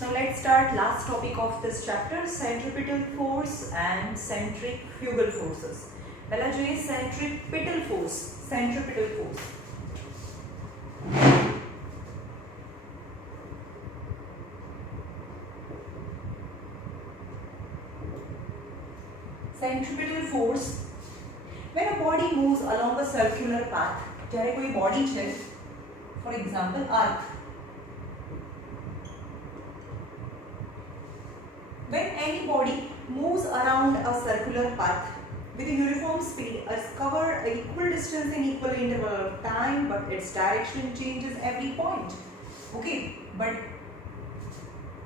Now let's start last topic of this chapter, centripetal force and centrifugal forces. पहला जो है centripetal force, centripetal force. Centripetal force, when a body moves along a circular path, જ્યારે કોઈ body છે, for example earth, when any body moves around a circular path with a uniform speed, it's covered an equal distance in equal interval of time, but its direction changes every point. Okay, but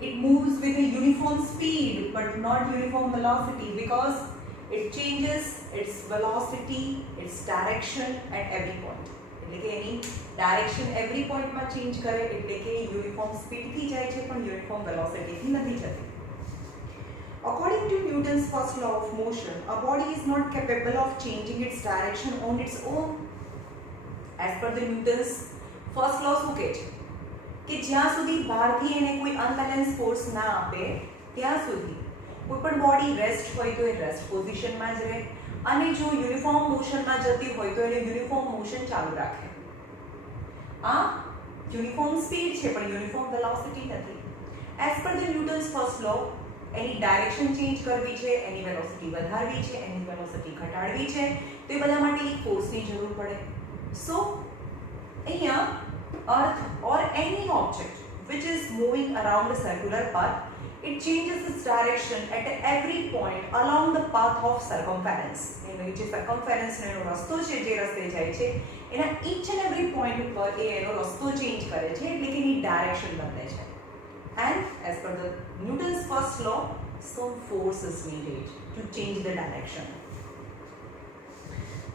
it moves with a uniform speed but not uniform velocity because it changes its velocity, its direction at every point. એટલે કે એની direction every પોઈન્ટમાં ચેન્જ કરે, એટલે કે યુનિફોર્મ સ્પીડથી જાય છે પણ યુનિફોર્મ વેલોસિટીથી નથી જતી. According to Newton's first law of motion, a body is not capable of changing its direction on its own. As per the Newton's first law શું કહે છે કે જ્યાં સુધી બહારથી એને કોઈ અનબેલેન્સ ફોર્સ ના આપે ત્યાં સુધી કોઈ પણ બોડી રેસ્ટ હોય તો એ રેસ્ટ પોઝિશનમાં જ રહે, અને જો યુનિફોર્મ મોશનમાં જતી હોય તો એને યુનિફોર્મ મોશન ચાલુ રાખે. આ યુનિફોર્મ સ્પીડ છે પણ યુનિફોર્મ વેલોસિટી નથી. As per the Newton's first law, any direction change કરવી છે, એની વેલોસિટી વધારવી છે, એની વેલોસિટી ઘટાડવી છે, તો એ બધા માટે એક ફોર્સની જરૂર પડે. સો અહીંયા earth or any object which is moving around a circular path, it changes its direction at every point along the path of circumference. એનો જે circumference નો રસ્તો છે, જે રસ્તે જાય છે, એના each and every point ઉપર એ એનો રસ્તો ચેન્જ કરે છે, એટલે કે એની ડાયરેક્શન બદલે છે. And as per the Newton's first law, some force is needed to change the direction.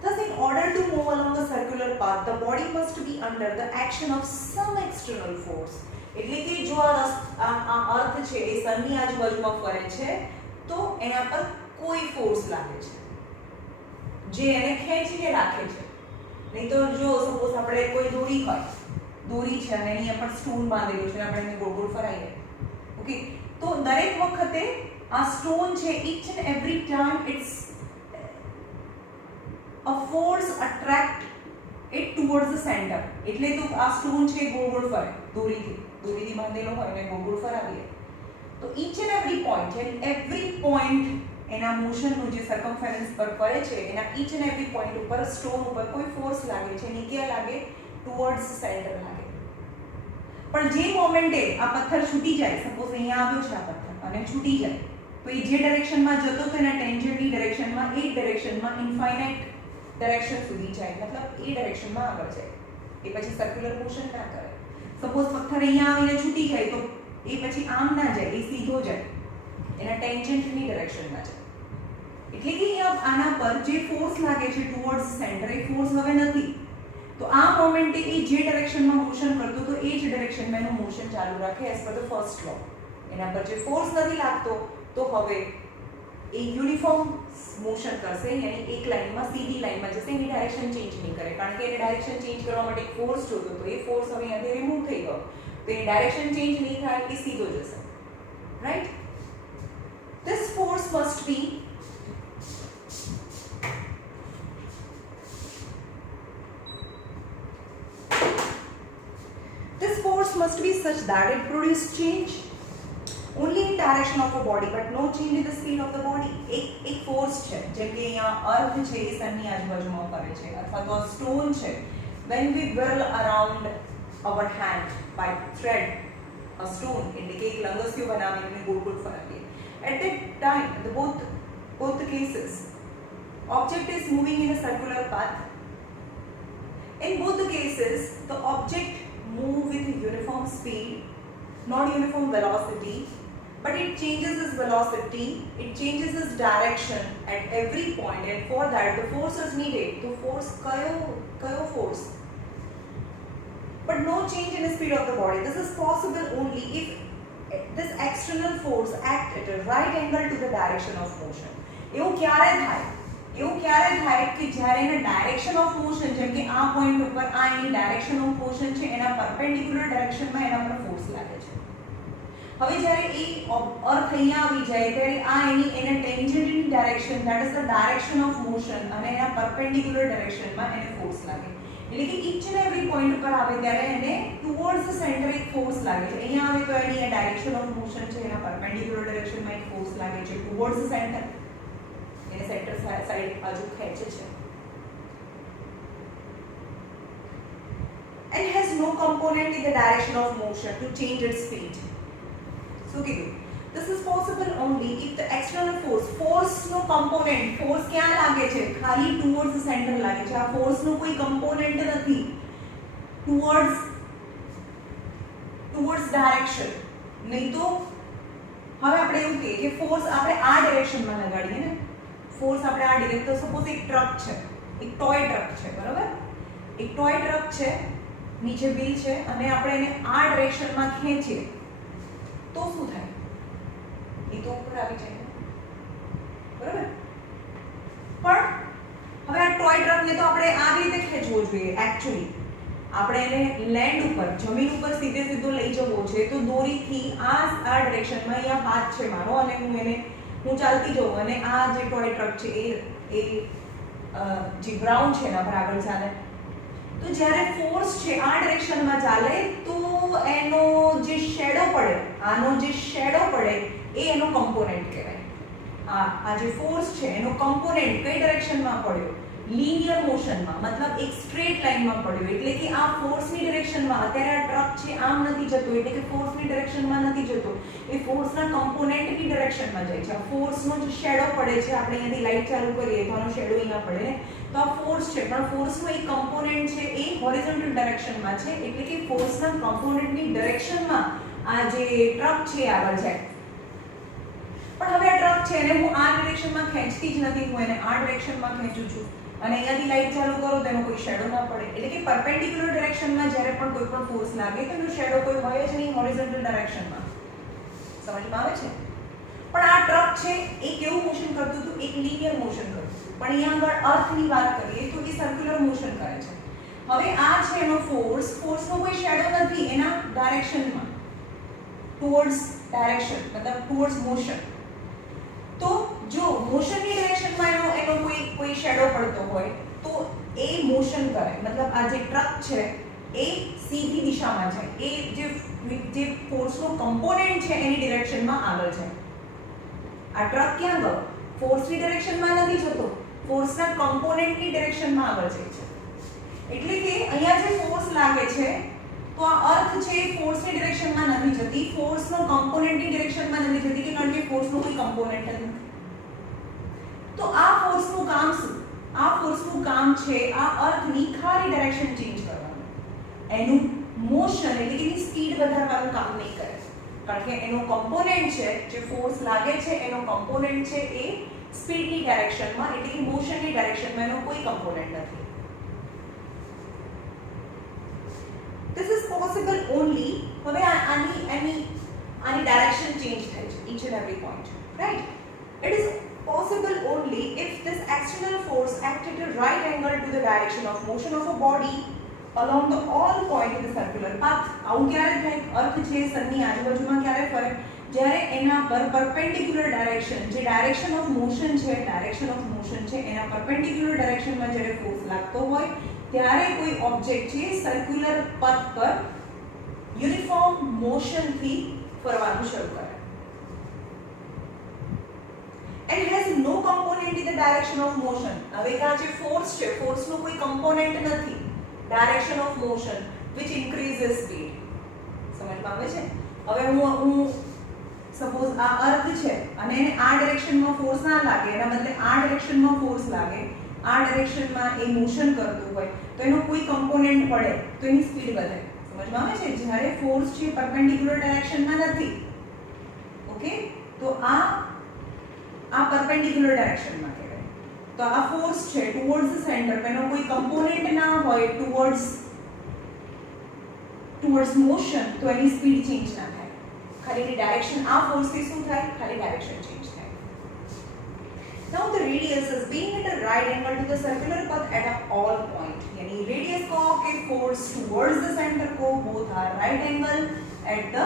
Thus, in order to move along the circular path, the body must be under the action of some external force. એટલે કે જો આ અર્થ છે એ સનની આજુબાજુમાં ફરે છે તો એના પર કોઈ ફોર્સ લાગે છે જે એને ખેંચીને રાખે છે. નહીં તો જો સપોઝ આપણે કોઈ દોરી હોય, દોરી છે અને એની પર સ્ટોન બાંધેલું છે, આપણે એને ગોળ ગોળ ફરાઈએ, ઓકે, તો દરેક વખતે આ સ્ટોન છે, each and every time it's a force attract it towards the center. એટલે તો આ સ્ટોન છે ગોળ ગોળ ફરે, દોરીથી બાંધેલો હોય અને ગોળ ગોળ ફરાવીએ તો each and every point and every point એના મોશનનું જે સર્કમફરન્સ પર ફરે છે એના each and every point ઉપર સ્ટોન ઉપર કોઈ ફોર્સ લાગે છે, એની ક્યાં લાગે? ટુવર્ડ્સ સેન્ટર લાગે. પણ જે મોમેન્ટે આ પથ્થર છૂટી જાય, સપોઝ અહીંયા આવ્યો છે આ પથ્થર અને છૂટી જાય, તો એ જે ડાયરેક્શનમાં જતો તો એના ટેન્જન્ટની ડાયરેક્શનમાં એ ડાયરેક્શનમાં ઇન્ફાઇનાઇટ ડાયરેક્શન સુધી જાય, મતલબ એ ડાયરેક્શનમાં આગળ જાય, એ પછી સર્ક્યુલર મોશન ના કરે. સપોઝ પથ્થર અહીંયા આવીને છૂટી જાય તો એ પછી આમ ના જાય, એ સીધો જાય, એના ટેન્જન્ટની ડાયરેક્શનમાં જાય. એટલે કે અહીંયા આના પર જે ફોર્સ લાગે છે ટુવર્ડ્સ સેન્ટર, એ ફોર્સ હવે નથી, તો આ મોમેન્ટે એ જે ડાયરેક્શનમાં મોશન કરતો તો એ જ ડાયરેક્શનમાં એનું મોશન ચાલુ રાખે એઝ પર ધ ફર્સ્ટ લો. એના પર જે ફોર્સ નથી લાગતો તો હવે એ યુનિફોર્મ મોશન કરશે, યાની એક લાઇનમાં સીધી લાઇનમાં જશે, એની ડાયરેક્શન ચેન્જ નહીં કરે, કારણ કે એને ડાયરેક્શન ચેન્જ કરવા માટે એક ફોર્સ જોતો તો એ ફોર્સ હવે અહીંયાથી રિમૂવ થઈ ગયો, તો એની ડાયરેક્શન ચેન્જ નહીં થાય, એ સીધો જશે, right? This force must be such that it produces change only in direction of a body but no change in the speed of the body. એક ફોર્સ છે, જેમ કે અહીંયા અર્થ છે એ સનની આજુબાજુમાં ફરે છે, અથવા તો સ્ટોન છે, when we whirl around our hand by thread a stone, એટલે કે એક લંગસ્યું બનાવીને ગોળ ગોળ ફરાવીએ, at that time both the cases object is moving in a circular path. In both the cases the object move with uniform speed, not uniform velocity, but it changes its velocity, it changes its direction at every point, and for that the force is needed. To force kayo force, but no change in the speed of the body. This is possible only if this external force act at a right angle to the direction of motion. એવું ક્યારે થાય? એવું ક્યારે થાય કે જ્યારે એના direction of motion, જેમ કે આ પોઈન્ટ ઉપર આ એની ડાયરેક્શન ઓફ મોશન છે, એના પરપેન્ડિક્યુલર ડાયરેક્શનમાં એના પર ફોર્સ લાગે છે. હવે જ્યારે એ અર્થ અહીંયા આવી જાય ત્યારે આ એના ટેન્જેન્ટની direction, that is the direction of motion, અને એના પરપેન્ડિક્યુલર ડાયરેક્શનમાં એને ફોર્સ લાગે. એટલે કે ઈચ એન્ડ એવરી પોઈન્ટ ઉપર આવે ત્યારે એને ટુવર્ડ્સ ધ સેન્ટર એક ફોર્સ લાગે છે. અહીંયા આવે તો એની ડાયરેક્શન ઓફ મોશન છે, એના પરપેન્ડિક્યુલર ડાયરેક્શનમાં એક ફોર્સ લાગે છે ટુવર્ડ્સ ધ સેન્ટર, એને સેન્ટર સાઈડ બાજુ ખેંચે છે. And has no component in the direction of motion to change its speed. So this is possible only if the external force no component, force ક્યાં લાગે છે? ખાલી towards the center લાગે છે. આ force નો કોઈ component નથી towards direction. નહીં તો હવે આપણે એવું કહીએ કે force આપણે આ ડાયરેક્શનમાં લગાડીએ ને, force આપણે આ ડાયરેક્શન, તો સપોઝ એક ટ્રક છે, એક ટોય ટ્રક છે, બરાબર? એક ટોય ટ્રક છે, નીચે વ્હીલ છે, અને આપણે એને આ ડાયરેક્શનમાં ખેંચીએ તો શું થાય? એ તો ઉપર આવી જાય, બરાબર? પણ હવે આ ટોય ટ્રકને તો આપણે આવી રીતે ખેંચવો જોઈએ. એકચ્યુઅલી આપણે એને લેન્ડ ઉપર, જમીન ઉપર સીધો લઈ જવો છે તો દોરીથી આ ડાયરેક્શનમાં અહીંયા હાથ છે મારો, અને હું ચાલતી જઉં, અને આ જે ટોય ટ્રક છે એ જે ગ્રાઉન્ડ છે એના પર આગળ ચાલે. તો જ્યારે ફોર્સ છે આ ડાયરેક્શનમાં ચાલે તો એનો જે શેડો પડે, આનો જે શેડો પડે એ એનો કમ્પોનન્ટ કહેવાય. આ જે ફોર્સ છે એનો કમ્પોનન્ટ કઈ ડાયરેક્શનમાં પડ્યો? લિનિયર મોશનમાં, મતલબ એક સ્ટ્રેટ લાઈનમાં પડ્યો. એટલે કે આ ફોર્સની ડાયરેક્શનમાં, અત્યારે આ ટ્રક છે આમ નથી જતો, એટલે કે ફોર્સની ડાયરેક્શનમાં નથી જતો, એ ફોર્સના કમ્પોનન્ટની ડાયરેક્શનમાં જાય છે. આ ફોર્સનો જે શેડો પડે છે, આપણે અહીંયાથી લાઈટ ચાલુ કરીએ તો આનો શેડો અહીંયા પડે ને, તો આ ફોર્સ છે, પણ ફોર્સનો એક કમ્પોનન્ટ છે એ હોરિઝોન્ટલ ડાયરેક્શનમાં છે. એટલે કે ફોર્સના કમ્પોનન્ટની ડાયરેક્શનમાં આ જે ટ્રક છે આગળ જાય. પણ હવે આ ટ્રક છે એને હું આ ડાયરેક્શનમાં ખેંચતી જ નથી, હું એને આ ડાયરેક્શનમાં ખેંચું છું, અને અહીંયાથી લાઈટ ચાલુ કરો તો એનો કોઈ શેડો ના પડે. એટલે કે પરપેન્ડિક્યુલર ડાયરેક્શનમાં જ્યારે પણ કોઈ પણ ફોર્સ લાગે તો એનો શેડો કોઈ હોય જ નહીં હોરિઝોન્ટલ ડાયરેક્શનમાં. સમજમાં આવે છે? પણ આ ટ્રક છે એ કેવું મોશન કરતું હતું? એક લિનિયર મોશન કરતું હતું. પણ અહીંયા આગળ અર્થની વાત કરીએ તો એ સર્ક્યુલર મોશન કરે છે. હવે આ છે એનો ફોર્સનો કોઈ શેડો નથી એના ડાયરેક્શનમાં, ટુવર્ડ્સ ડાયરેક્શન, મતલબ ટુવર્ડ્સ મોશન. તો જો મોશનની ડાયરેક્શનમાં એનો કોઈ શેડો પડતો હોય તો એ મોશન કરે, મતલબ આ જે ટ્રક છે એ સીધી દિશામાં જાય, એ જે ફોર્સનો કમ્પોનન્ટ છે એની ડાયરેક્શનમાં આગળ જાય. આ ટ્રક ક્યાં ગયો? ફોર્સની ડાયરેક્શનમાં નથી જતો, ફોર્સના કમ્પોનન્ટની ડાયરેક્શનમાં આગળ જાય છે. એટલે કે અહીંયા જે ફોર્સ લાગે છે તો આ અર્થ છે ફોર્સની ડાયરેક્શનમાં નથી જતી, ફોર્સનો કમ્પોનન્ટની ડાયરેક્શનમાં નથી જતી, કે કારણ કે ફોર્સનો કોઈ કમ્પોનન્ટ જ નથી. તો આ ફોર્સનું કામ શું? આ ફોર્સનું કામ છે આ અર્થની ખાલી ડાયરેક્શન ચેન્જ કરવાનું. એનું મોશન એટલે કે એની સ્પીડ વધારવાનું કામ નહીં કરે, કારણ કે એનો કમ્પોનન્ટ છે, જે ફોર્સ લાગે છે એનો કમ્પોનન્ટ છે એ સ્પીડની ડાયરેક્શનમાં, એટલે કે મોશનની ડાયરેક્શનમાં એનો કોઈ કમ્પોનન્ટ નથી. This is possible only, હવે આની ડાયરેક્શન ચેન્જ થાય છે each and every point, right? It is possible only if this external force act at a right angle to the direction of motion of a body along the all point in the circular path. આવું ક્યારે થાય? અર્થ છે સનની આજુબાજુમાં ક્યારે ફરે? જ્યારે એના પર પરપેન્ડિક્યુલર ડાયરેક્શન, જે ડાયરેક્શન ઓફ મોશન છે એના પરપેન્ડિક્યુલર ડાયરેક્શનમાં જ્યારે ફોર્સ લાગતો હોય ત્યારે કોઈ ઓબ્જેક્ટ છે સર્ક્યુલર પથ પર યુનિફોર્મ મોશનથી ફરવાનું શરૂ કરે. And has no component in the direction of motion. હવે આ જે ફોર્સ છે, ફોર્સનો કોઈ કમ્પોનન્ટ નથી direction of motion which increases speed. સમજમાં આવે છે? હવે હું સપોઝ આ અર્થ છે અને એને આ ડાયરેક્શનમાં ફોર્સ ના લાગે, એના બદલે આ ડાયરેક્શનમાં ફોર્સ લાગે, આ ડાયરેક્શનમાં એ મોશન કરતું હોય તો એનો કોઈ કમ્પોનન્ટ પડે તો એની સ્પીડ વધે. સમજમાં આવે છે? જ્યારે ફોર્સ છે પરપેન્ડિક્યુલર ડાયરેક્શનમાં નથી, ઓકે, તો આ પરપેન્ડિક્યુલર ડાયરેક્શનમાં કહેવાય. તો આ ફોર્સ છે ટુવર્ડ્સ ધ સેન્ટર, એનો કોઈ કમ્પોનન્ટ ના હોય ટુવર્ડ્સ મોશન, તો એની સ્પીડ ચેન્જ ના થાય, ખાલી એની ડાયરેક્શન, આ ફોર્સથી શું થાય? ખાલી ડાયરેક્શન ચેન્જ થાય. Now the radius is being at a right angle to the circular path at all point. यानी radius को के force towards the center को both are right angle at the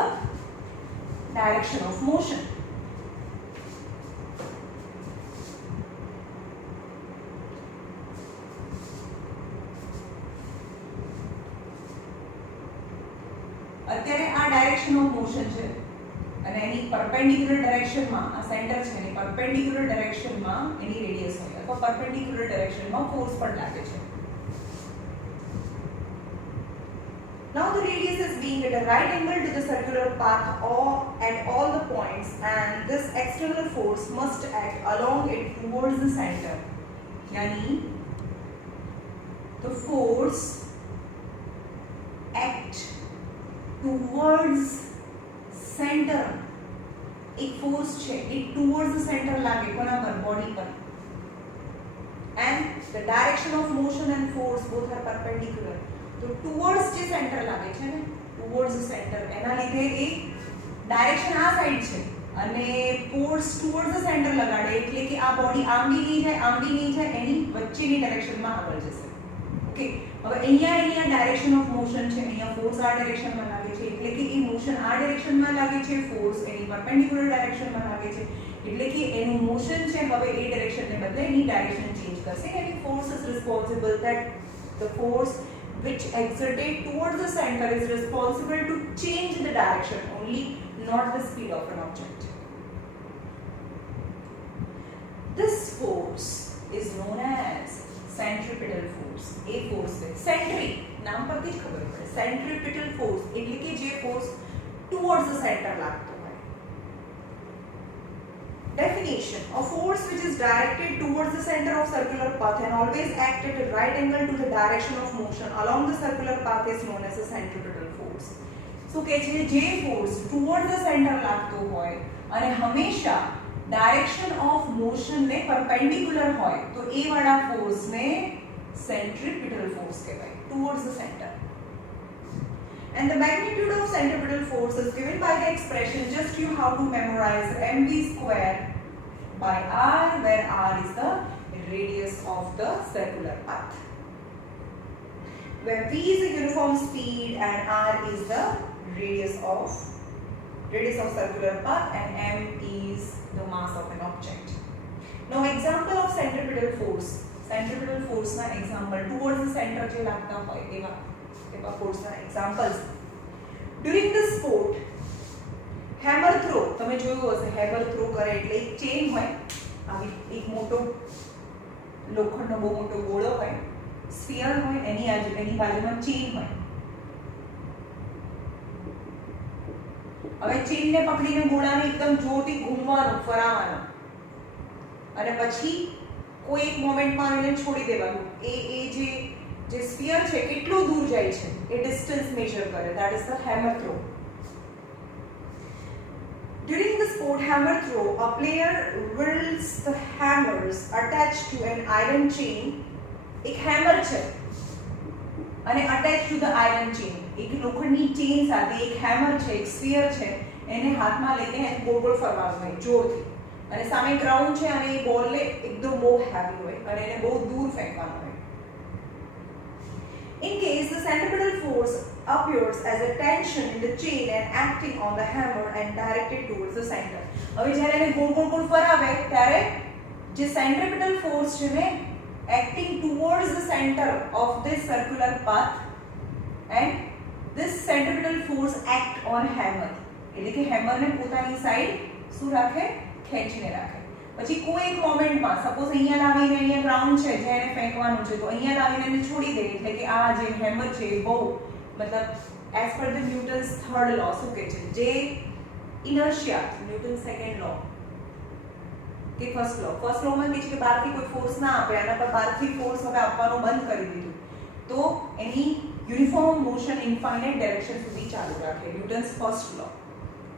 direction of motion. અત્યારે આ direction of motion છે અને એની પરપેન્ડિક્યુલર ડાયરેક્શનમાં આ સેન્ટર છે એની પરપેન્ડિક્યુલર ડાયરેક્શનમાં એની રેડિયસ હોય અથવા પરપેન્ડિક્યુલર ડાયરેક્શનમાં ફોર્સ પણ લાગે છે. Now the radius is being at a right angle to the circular path or at all the points, and this external force must act along it towards the center. Yani the force act towards center. एक force છે it towards the center લાગે કોના પર body પર, and the direction of motion and force both are perpendicular. तो towards જે center લાગે છે ને towards the center એના લીધે એ ડાયરેક્શન આ સાઈડ છે અને ફોર્સ towards the center લગાડે એટલે કે આ બોડી આમ બી નહીં જાય એની વચ્ચેની ડાયરેક્શનમાં આગળ જશે. ઓકે, હવે અહીંયા ડાયરેક્શન ઓફ મોશન છે, અહીંયા ફોર્સ આ ડાયરેક્શનમાં લાગે છે એટલે કે એ મોશન આ ડાયરેક્શનમાં લાગે છે, ફોર્સ એની પરપેન્ડિક્યુલર ડાયરેક્શનમાં લાગે છે એટલે કે એનું મોશન છે હવે એ ડાયરેક્શનને બદલે એની ડાયરેક્શન ચેન્જ કરશે. એની force is responsible that the force which exerted towards the center is responsible to change the direction only, not the speed of an object. This force is known as centripetal force. A force है centri नाम परથી જ ખબર પડે centripetal force એટલે કે જે force towards the center લાગતો હોય. Definition: a force which is directed towards the center of circular path and always act at a right angle to the direction of motion along the circular path is known as a centripetal force. So કે છે જે force towards the center લાગતો હોય અને હંમેશા direction of motion ને perpendicular હોય તો એ વાળા force ને centripetal force કહેવાય, towards the center. And the magnitude of centripetal force is given by the expression, just you have to memorize mv square by r, where r is the radius of the circular path, where v is the uniform speed and r is the radius of circular path and m is the mass of an object. Now example of centripetal force na example towards the center je lagta hoy ewa force na examples. During the sport hammer throw તમે જોયું હશે, hammer throw કરે એટલે એક ચેન હોય, આવી એક મોટો લોખંડનો બહુ મોટો ગોળો હોય, સ્ફિયર હોય, એની બાજુમાં ચેન હોય. હવે ચેનને પકડીને ગોળાને એકદમ જોરથી ઘૂમવાનું, ફરાવવાનું અને પછી કોઈ એક મોમેન્ટમાં આવીને છોડી દેવાનું. એ જે સ્ફિયર છે કેટલો દૂર જાય છે એ ડિસ્ટન્સ મેજર કરે, that is the hammer throw. During the sport hammer throw, a player whirls the hammers attached to an iron chain. એક hammer છે અને attached to the iron chain, એક લોખંડની ચેન સાથે એક hammer છે, એક સ્ફિયર છે, એને હાથમાં લઈને એને ગોળ ગોળ ફરવાનું હોય જોરથી અને સામે ગ્રાઉન્ડ છે અને એ બોલને એકદમ બહુ હેવી હોય અને એને બહુ દૂર ફેંકવાનું હોય. In case the centripetal force appears as a tension in the chain and acting on the hammer and directed towards the center. હવે જ્યારે એને ગોળ ગોળ ગોળ ફરાવે ત્યારે જે centripetal force છે ને acting towards the center of this circular path and this centripetal force act on hammer, એટલે કે હેમરને પોતાની સાઈડ શું રાખે, ખેંચીને રાખે. પછી કોઈ એક મોમેન્ટમાં સપોઝ અહીંયા લાવીને અહીંયા ગ્રાઉન્ડ છે જે એને ફેંકવાનું છે તો અહીંયા લાવીને એને છોડી દે એટલે કે આ જે હેમર છે એ બહુ મતલબ as per the Newton's third લો શું કહે છે, જે ઇનર્શિયા ન્યૂટન સેકન્ડ લો કે ફર્સ્ટ લોમાં કહે છે કે બહારથી કોઈ ફોર્સ ના આપે, આના પર બહારથી ફોર્સ હવે આપવાનું બંધ કરી દીધું તો એની યુનિફોર્મ મોશન ઇન્ફાઇનાઇટ ડાયરેક્શન સુધી ચાલુ રાખે. ન્યૂટન્સ ફર્સ્ટ લો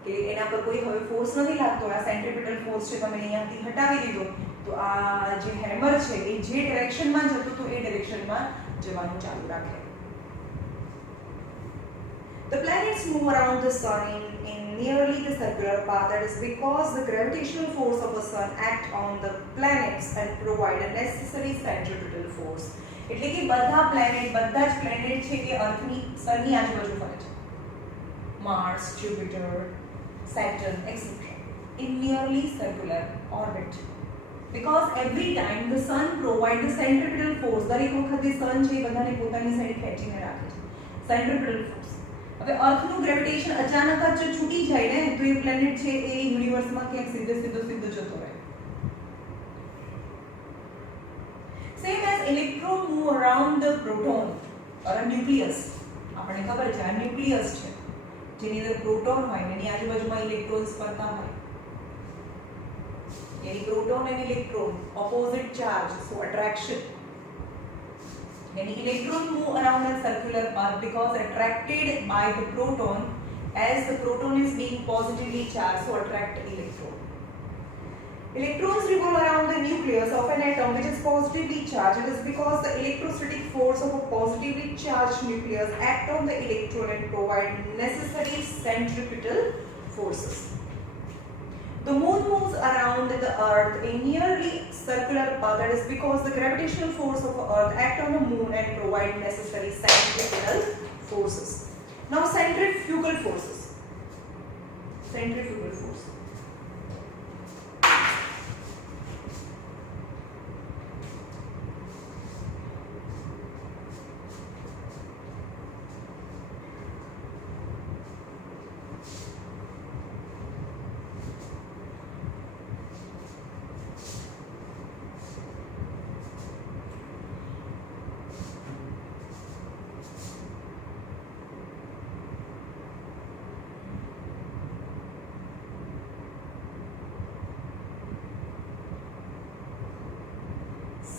કે એના પર કોઈ હવે ફોર્સ નથી લાગતો, આ સેન્ટ્રીપિટલ ફોર્સ છે તમે અહીંયાથી હટાવી દીધો તો આ જે હેમર છે એ જે ડાયરેક્શનમાં જતું તો એ ડાયરેક્શનમાં જવાનું ચાલુ રાખે. The planets move around the sun in nearly the circular path. That is because the gravitational force of the sun act on the planets and provide a necessary centripetal force. એટલે કે બધા જ પ્લેનેટ છે કે અર્થની સનની આજુબાજુ ફરે છે. Mars, Jupiter, Saturn, etc. in nearly circular orbit. Because every time the sun provides the centripetal force, દરેક વખતે sun છે બધાને પોતાની સાઈડ ખેંચીને રાખે છે. Centripetal force. હવે અર્થનું ગ્રેવિટેશન અચાનક જ છૂટી જાય ને તો એ પ્લેનેટ છે એ યુનિવર્સમાં ક્યાંક સીધો જતો રહે. Same as electron move around the proton or a nucleus. આપણે ખબર છે આ ન્યુક્લિયસ છે જેની અંદર પ્રોટોન હોય ને એની આજુબાજુમાં ઇલેક્ટ્રોન્સ ફરતા હોય. यानी proton and electron opposite charge, so attraction. यानी electron move around a circular path because attracted by the proton, as the proton is being positively charged, so attract electron. Electrons revolve around the nucleus of an atom which is positively charged. It is because the electrostatic force of a positively charged nucleus act on the electron and provide necessary centripetal forces. The moon moves around the earth in nearly circular path. That is because the gravitational force of the earth act on the moon and provide necessary centripetal forces. Now centrifugal forces. Centrifugal force.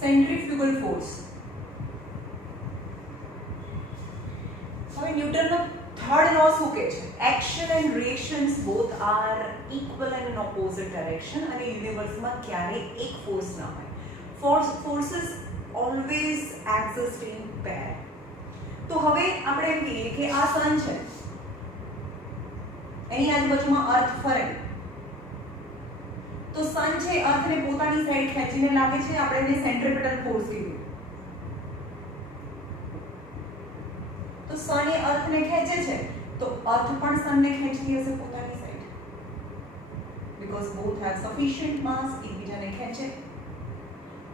Centrifugal force. હવે ન્યૂટનનો થર્ડ લો શું કહે છે? Action and reactions both are equal and in opposite direction અને યુનિવર્સમાં ક્યારેય એક ફોર્સ ના હોય. ફોર્सेस ઓલવેઝ એક્ઝિસ્ટ ઇન પેર. તો હવે આપણે એમ કહીએ કે આ સન છે એની આજુબાજુમાં અર્થ ફરે તો સન છે અર્થને પોતાની સાઈડ ખેંચીને લાગે છે. આપણે એને સેન્ટ્રિપેટલ ફોર્સ કીધું. તો સન એ અર્થને ખેંચે છે તો અર્થ પણ સનને ખેંચતી હશે પોતાની side. Because both have sufficient mass, એકબીજાને ખેંચે.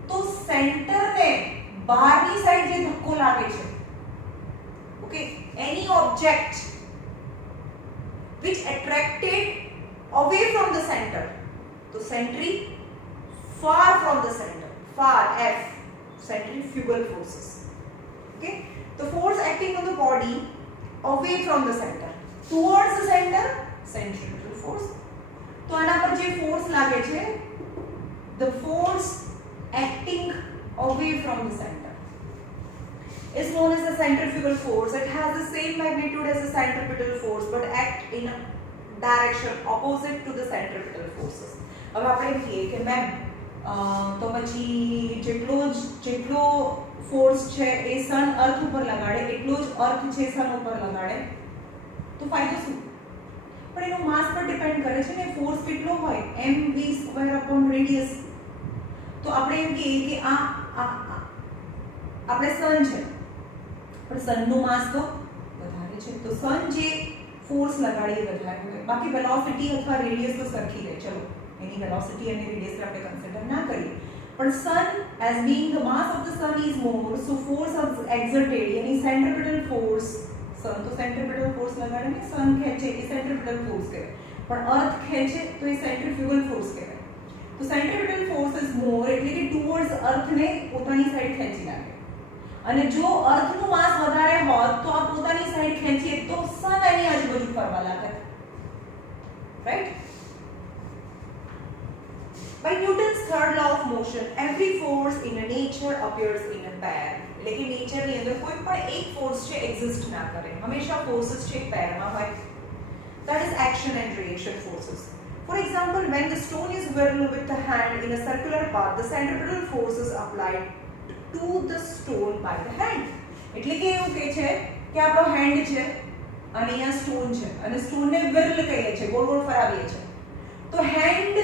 તો સેન્ટરને બહારની સાઈડ જે ધક્કો લાગે છે, ઓકે, એની object which attracted away from the center. So centri, far from the center, far, F, centrifugal forces. Okay, the force acting on the body away from the center towards the center, centrifugal force. तो आना पर जे force लागे छे, the force acting away from the center is known as the centrifugal force. It has the same magnitude as the centripetal force but act in a direction opposite to the centripetal forces. હવે આપણે કહીએ કે મેમ તો પછી જેટલો ફોર્સ છે એ સન અર્થ ઉપર લગાડે એટલો જ અર્થ છે સન ઉપર લગાડે તો ફાયદો શું? પણ એનો માસ પર ડિપેન્ડ કરે છે ને ફોર્સ કેટલો હોય mv² રેડિયસ. તો આપણે એમ કહીએ કે આ આપણે સન છે પણ સનનું માસ તો વધારે છે તો સન જે ફોર્સ લગાડી વધારે હોય. બાકી વેલોસિટી અથવા રેડિયસ તો સરખી રહે. ચલો એની વેલોસિટી અને રેડિયસ આપણે કન્સિડર ના કરીએ પણ sun as being the mass of the sun is more so force exerted यानी સેન્ટ્રિપેટલ ફોર્સ સન તો સેન્ટ્રિપેટલ ફોર્સ લગાડે ને સન ખેંચે એ સેન્ટ્રિપેટલ ફોર્સ કહેવાય પણ અર્થ ખેંચે તો એ સેન્ટ્રીફ્યુગલ ફોર્સ કહેવાય. તો સેન્ટ્રિપેટલ ફોર્સ ઇઝ મોર એટલે કે ટુવર્ડ્સ અર્થને પોતાની સાઈડ ખેંચી નાખે અને જો અર્થનું માસ વધારે હોત તો આ પોતાની સાઈડ ખેંચીએ તો સન એની આજુબાજુ ફરવા લાગે. Right? By Newton's third law of motion, every force in a nature appears in a pair. એટલે કે નેચરની અંદર કોઈ પણ એક ફોર્સ છે એક્ઝિસ્ટ ના કરે, હંમેશા ફોર્सेस છે પેરમાં હોય. That is action and reaction forces. For example, when the stone is whirled with the hand in a circular path, the centripetal force is applied to the stone by the hand. એટલે કે એવું કહે છે કે આપણો હેન્ડ છે અને અહીંયા સ્ટોન છે અને સ્ટોનને whirl કહીએ છીએ, ગોળ ગોળ ફરાવીએ છીએ. તો hand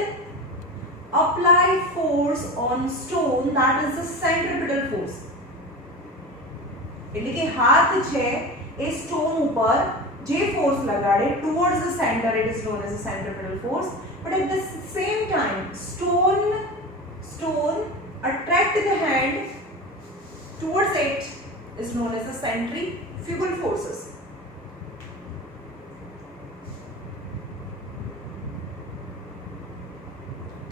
apply force on stone, that is the centripetal force. એટલે કે હાથ છે એ સ્ટોન ઉપર જે ફોર્સ લગાડે towards the center, it is known as a centripetal force. But at the same time, stone attract the hand towards it is known as the centrifugal forces.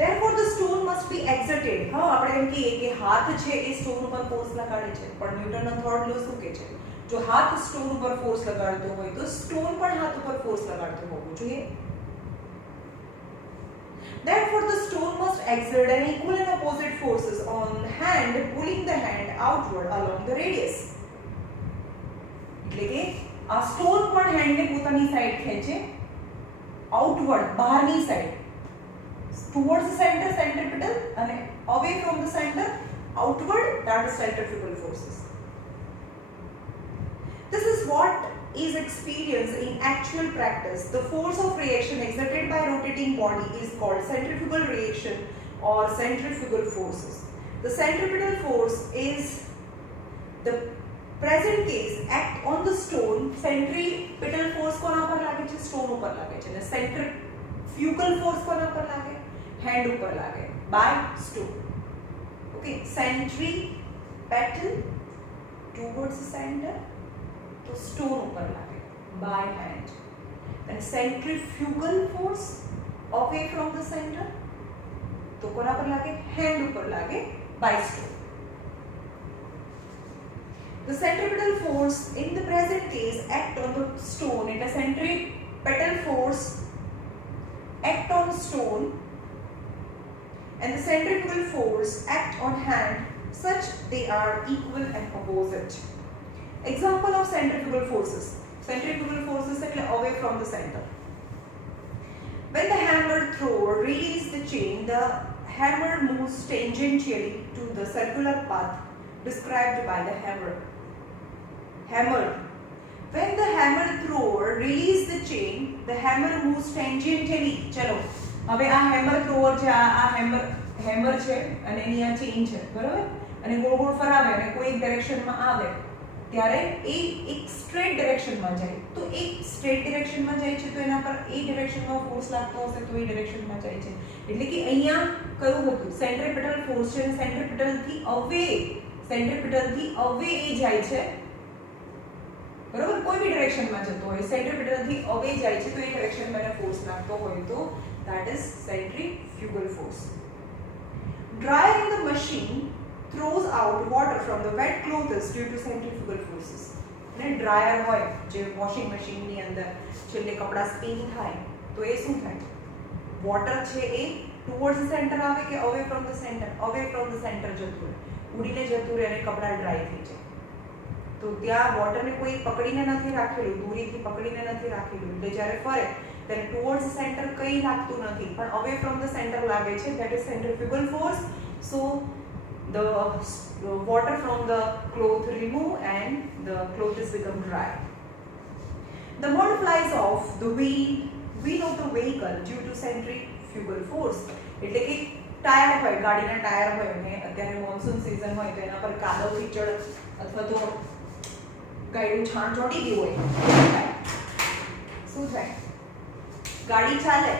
Therefore, the stone must be exerted. हाँ, આપણે એમ કહીએ કે હાથ છે એ સ્ટોન ઉપર ફોર્સ લગાડે છે, પણ ન્યૂટનનો થર્ડ લો શું કહે છે? જો હાથ સ્ટોન ઉપર ફોર્સ લગાડતો હોય તો સ્ટોન પણ હાથ ઉપર ફોર્સ લગાડતો હોવો જોઈએ. Therefore, the stone must exert an equal and opposite forces on the hand, pulling the hand outward along the radius. એટલે કે આ સ્ટોન પણ હેન્ડને પોતાની સાઈડ ખેંચે, આઉટવર્ડ બહારની side, towards the center centripetal and away from the center outward, that is centrifugal forces. This is what is experienced in actual practice. The force of reaction exerted by rotating body is called centrifugal reaction or centrifugal forces. The centripetal force is the present case act on the stone. Centripetal force કોના પર લાગે છે? સ્ટોન ઉપર લાગે છે, અને centrifugal force કોના પર લાગે? hand ઉપર લાગે, by stone. Okay, centripetal towards the center, तो stone ઉપર લાગે, by hand. And centrifugal force away from the center, तो કોના પર લાગે? hand ઉપર લાગે, by stone. The centripetal force in the present case act on the stone. In a centripetal force act on stone and the centrifugal force act on hand, such they are equal and opposite. Example of centrifugal forces. Centrifugal forces are away from the center. When the hammer thrower releases the chain, the hammer moves tangentially to the circular path described by the hammer. When the hammer thrower releases the chain, the hammer moves tangentially. ચલો હવે આ હેમર થ્રોવર છે, આ હેમર છે અને એની આ ચેઇન છે, બરાબર, અને ગોળ ગોળ ફરાવે અને કોઈ એક ડાયરેક્શનમાં આવે ત્યારે એ એક સ્ટ્રેટ ડાયરેક્શનમાં જાય, તો એક સ્ટ્રેટ ડાયરેક્શનમાં જાય છે તો એના પર એ ડાયરેક્શનમાં ફોર્સ લાગતો હશે તો એ ડાયરેક્શનમાં જાય છે. એટલે કે અહીંયા કયું હતું? સેન્ટ્રીપિટલ ફોર્સ છે, સેન્ટ્રીપિટલથી અવે એ જાય છે, બરાબર, કોઈ બી ડાયરેક્શનમાં જતો હોય, સેન્ટ્રીપિટલથી અવે જાય છે તો એ ડાયરેક્શનમાં એને ફોર્સ લાગતો હોય તો that is centrifugal force. Dryer in the machine throws out water from the wet clothes due to centrifugal forces. અને ડ્રાયર હોય જે વોશિંગ મશીનની અંદર છેલ્લે કપડાં સ્પિન થાય તો એ શું થાય? વોટર છે એ ટુવર્ડ્સ ધ સેન્ટર આવે કે away from the centre? Away from the centre જતું રહે, ઉડીને જતું રહે અને કપડાં ડ્રાય થઈ જાય. તો ત્યાં વોટરને કોઈ પકડીને નથી રાખેલું, દૂરીથી પકડીને નથી રાખેલું, એટલે જ્યારે ફરે then towards the center કઈ લાગતું નથી, પણ away from the center લાગે છે, that is centrifugal force. So the water from the cloth remove and the clothes become dry. The mud flies off the wheel of the vehicle due to centrifugal force. એટલે કે ટાયર હોય, ગાડીના ટાયર હોય અને અત્યારે monsoon season હોય તો એના પર કાદવ કીચડ અથવા તો ગાડીનું છાણ ચોટી ગયું હોય, શું થાય? ગાડી ચાલે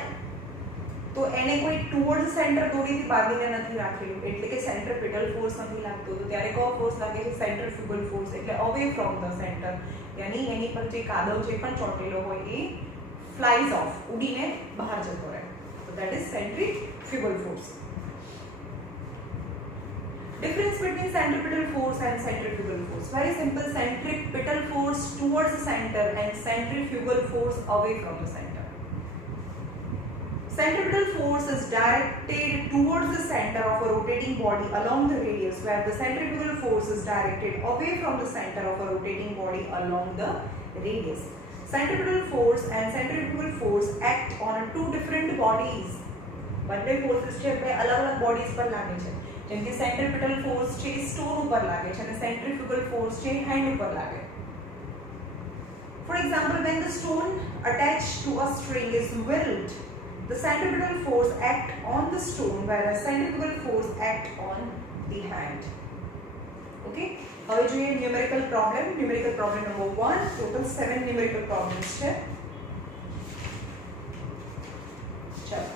તો એને કોઈ ટુવર્ડ સેન્ટર દોરીથી બાંધીને નથી રાખેલું, એટલે કે સેન્ટ્રીપિટલ ફોર્સ નથી લાગતો, તો ત્યારે કયો ફોર્સ લાગે છે? સેન્ટ્રીફ્યુગલ ફોર્સ, એટલે અવે ફ્રોમ ધ સેન્ટર, યાની એની પર જે કાદવ જે પણ ચોટેલો હોય એ ફ્લાઈઝ ઓફ, ઉડીને બહાર જતો રહે, તો that is centrifugal force. Difference between centripetal force and centrifugal force. Very simple. Centripetal force towards the center and centrifugal force away from the center. Centripetal force is directed towards the center of a rotating body along the radius, where the centrifugal force is directed away from the center of a rotating body along the radius. Centripetal force and centrifugal force act on two different bodies. બંને ફોર્સિસ છે બે અલગ અલગ બોડીઝ પર લાગે છે, જેમ કે સેન્ટ્રીપિટલ ફોર્સ છે સ્ટોન ઉપર લાગે છે અને સેન્ટ્રીફ્યુગલ ફોર્સ છે હેન્ડ ઉપર લાગે. For example, when the stone attached to a string is whirled, the centripetal force act on the stone, whereas centrifugal force act on the hand. Okay, હવે જોઈએ ન્યુમેરિકલ પ્રોબ્લેમ નંબર 1. ટોટલ 7 numerical problems છે. ચાલો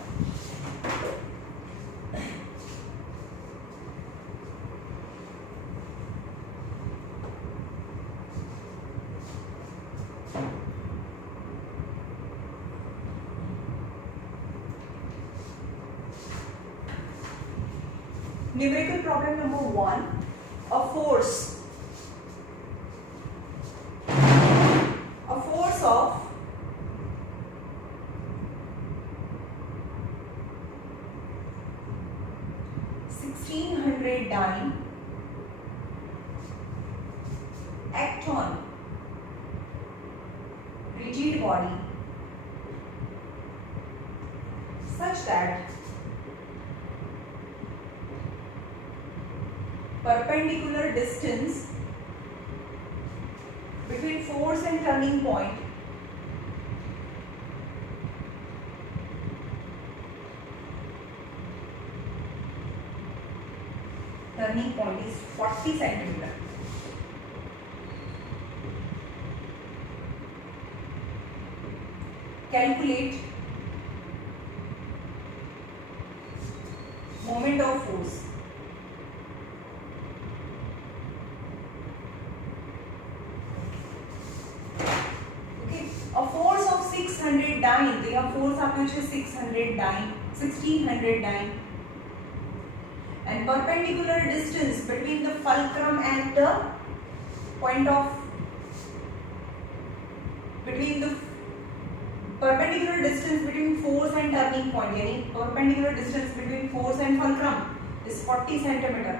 numerical problem number 1. A force of 1600 dyne act on rigid body such that perpendicular distance between force and turning point is 40 centimeter. Calculate moment of force. A force of 600 dyne, they have force આપ્યો છે 600 dyne, 1600 dyne, and perpendicular distance between the fulcrum and the point of perpendicular distance between force and turning point, yani perpendicular distance between force and fulcrum is 40 centimeter.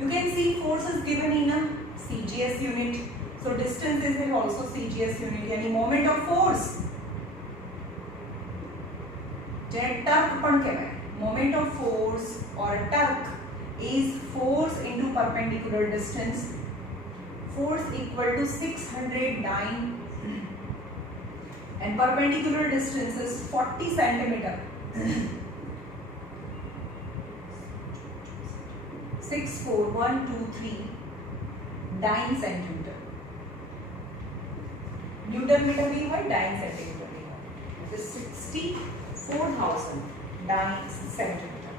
You can see force is given in a CGS unit. So distance is also CGS unit, यानी moment of force जेने torque पण कहेवाय. Moment of force or torque is force into perpendicular distance. Force equal to 600 dyne and perpendicular distance is 40 centimeter. 64123 dyne centimeter. Newton metre भी है, dyne centimetre भी है. It is 64,000 dyne centimetre.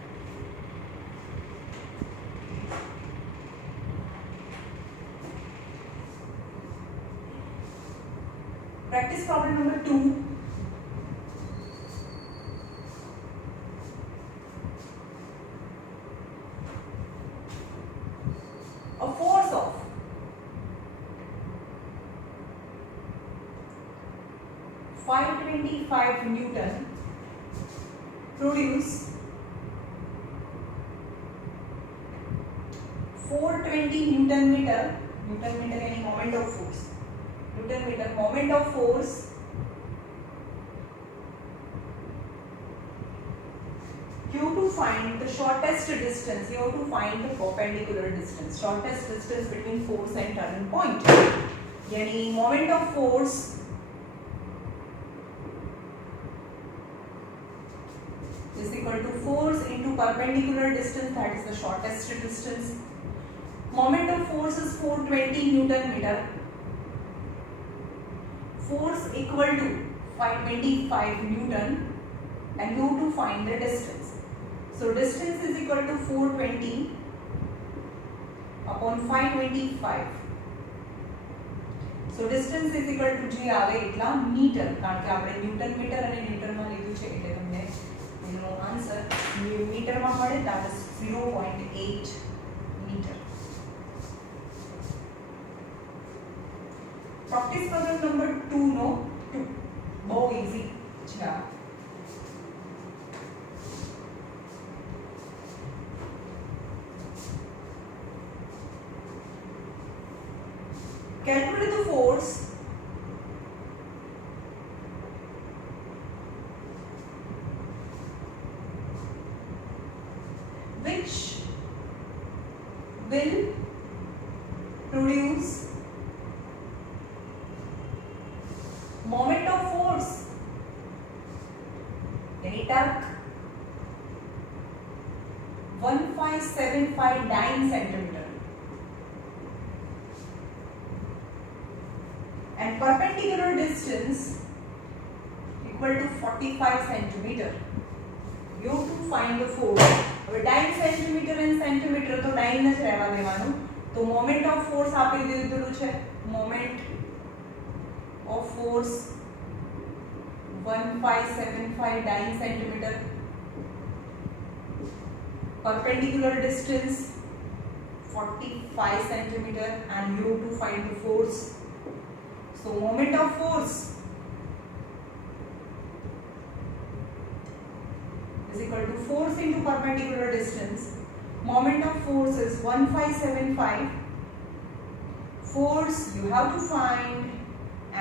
Practice problem number 2. A force of 525 Newton produce 420 Newton meter any moment of force. Newton meter moment of force you have to find the shortest distance, you have to find the perpendicular distance, shortest distance between force and turning point. Yani moment of force is equal to force into perpendicular distance, that is the shortest distance. Moment of force is 420 Newton meter. Force equal to 525 Newton and you have to find the distance. So distance is equal to 420 upon 525. So distance is equal to જે આવે એટલા મીટર, કારણ કે આપણે newton metre અને ન્યૂટનમાં લીધું છે એટલે તમને એનો આન્સર મીટરમાં મળે, that is 0.8 meter. Practice problem number 2 નો 2 બહુ easy છે આ. Calculate the force which will produce moment of force, any torque 1575 dyne centimeter. distance equal to 45 centimeter. You have to find the force. હવે ડાઇન સેન્ટીમીટર એન્ડ સેન્ટીમીટર તો ડાઇન જ રહેવા દેવાનું. તો મોમેન્ટ ઓફ ફોર્સ આપી દીધેલું છે. Moment of force 1575 dyne centimetre. Perpendicular distance 45 centimeter and you have to find the force. So moment of force is equal to force into perpendicular distance. Moment of force is 1575. Force you have to find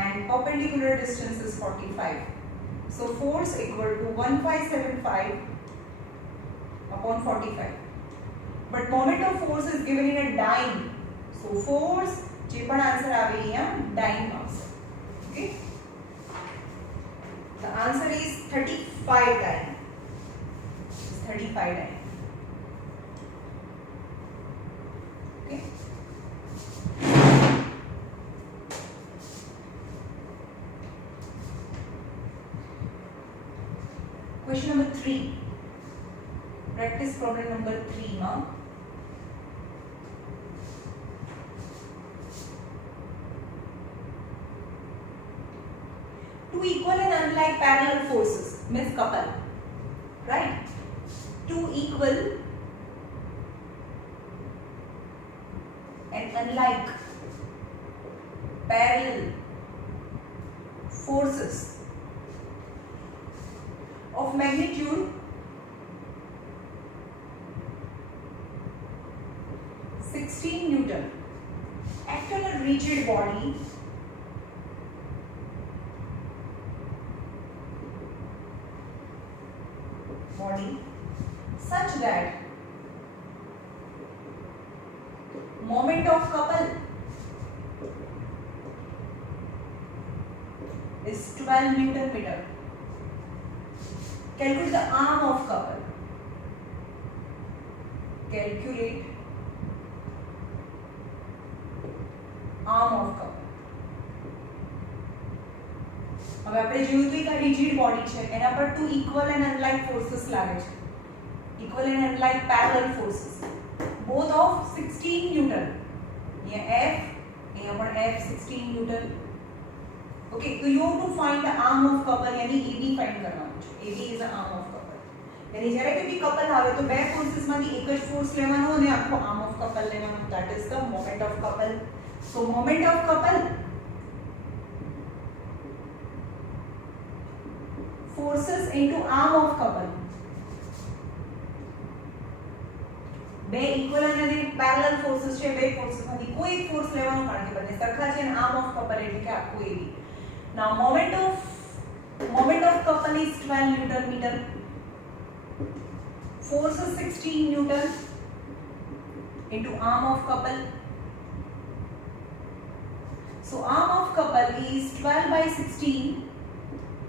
and perpendicular distance is 45. So force equal to 1575 upon 45. But moment of force is given in a dyne. So force જે પણ આન્સર આવે અહીંયા dyne આવશે. Okay. The answer is 35 dyne. 35 dyne. Okay. Question number 3. Practice problem number 3 now. Two equal and unlike parallel forces means couple, right? Two equal and unlike parallel forces of magnitude 16 Newton act on a rigid body such that moment of couple is 12 Newton meter. Calculate the arm of couple. Calculate arm of couple. હવે આપણે જોયું તો એક rigid body છે એના પર two equal and unlike forces લાગે છે. Equal and unlike parallel forces both of 16 newton. અહીંયા F અહીંયા પણ F 16 ન્યૂટન. ઓકે તો you have to find the arm of couple यानी AB ફાઇન્ડ કરવાનું છે. AB is the arm of couple. यानी જ્યારે કે બી કપલ આવે તો બે ફોર્सेस માંથી એક જ ફોર્સ લેવાનો અને આખો આર્મ ઓફ કપલ લેવાનો. That is the moment of couple. So moment of couple forces into arm of couple. બે ઇક્વલ અને પેરેલલ ફોર્सेस છે. બે ફોર્सेस માંથી કોઈ એક ફોર્સ લેવાનો કારણ કે બંને સરખા છે અને આર્મ ઓફ કપલ એટલે કે આખું AB. Now moment of couple is 12 Newton meter. Force is 16 Newton into arm of couple. So arm of couple is 12 by 16.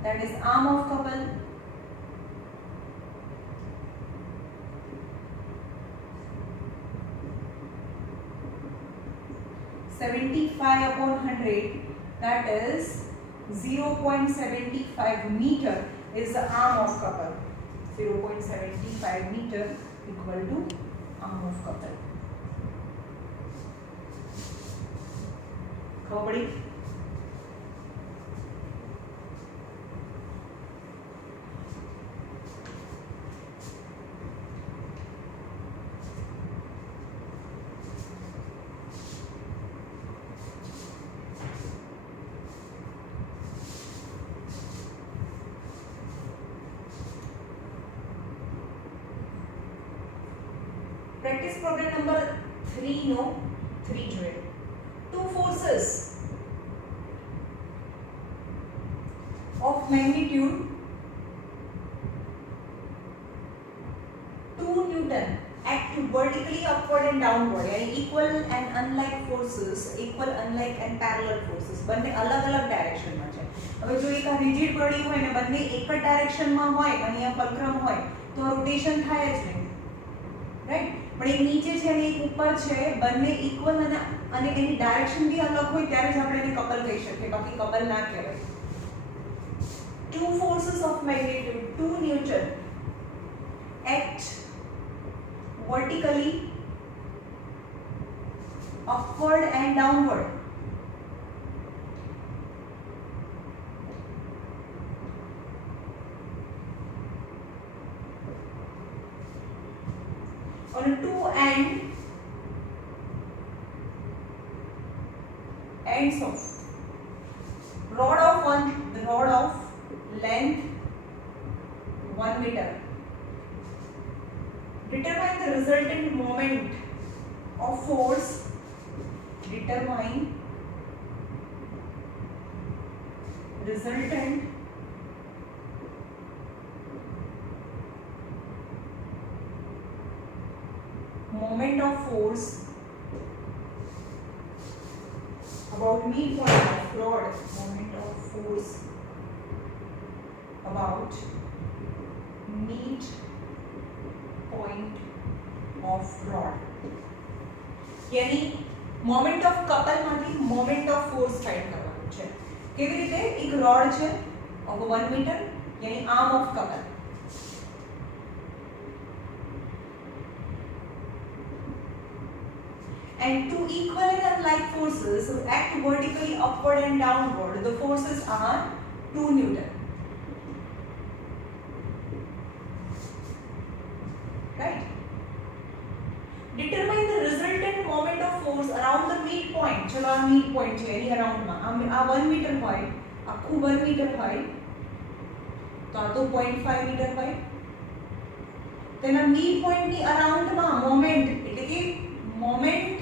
That is arm of couple. (75 upon 100) that is 0.75 meter is the arm of couple. 0.75 meter equal to arm of couple. ખબર પડી? Practice problem number 3 નો 3 જોઈએ. Two forces of magnitude 2 Newton act vertically upward and downward. यानी equal and unlike forces, equal, unlike and parallel forces બંને અલગ-અલગ ડાયરેક્શનમાં છે. હવે જો એક આ રિજિડ બોડી હોય ને બંને એક જ ડાયરેક્શનમાં હોય અને આ ફલક્રમ હોય તો રોટેશન થાય જ નહીં, રાઈટ? પણ એક નીચે છે અને એક ઉપર છે, બંને ઇક્વલ અને એની ડાયરેક્શન બી અલગ હોય ત્યારે જ આપણે એને કપલ કહી શકીએ, બાકી કપલ ના કહેવાય. Two forces of magnitude 2 Newton act vertically upward and downward. On two ends of rod of length 1 meter. Determine the resultant moment of force. Determine resultant moment of force about midpoint of rod. Moment of force about midpoint of rod. यानी moment of couple માંથી moment of force find કરવાનું છે. કેવી રીતે? એક રોડ છે of 1 મીટર यानी arm of couple. And two equal and unlike forces act vertically upward and downward. The forces are 2 Newton. Right? Determine the resultant moment of force around the midpoint. चलो आ midpoint છે એની અરાઉન્ડ માં આ 1 મીટર હોય, આખું 1 મીટર હોય તો આ તો 0.5 મીટર હોય. તેના midpoint ની અરાઉન્ડ માં મોમેન્ટ એટલે કે moment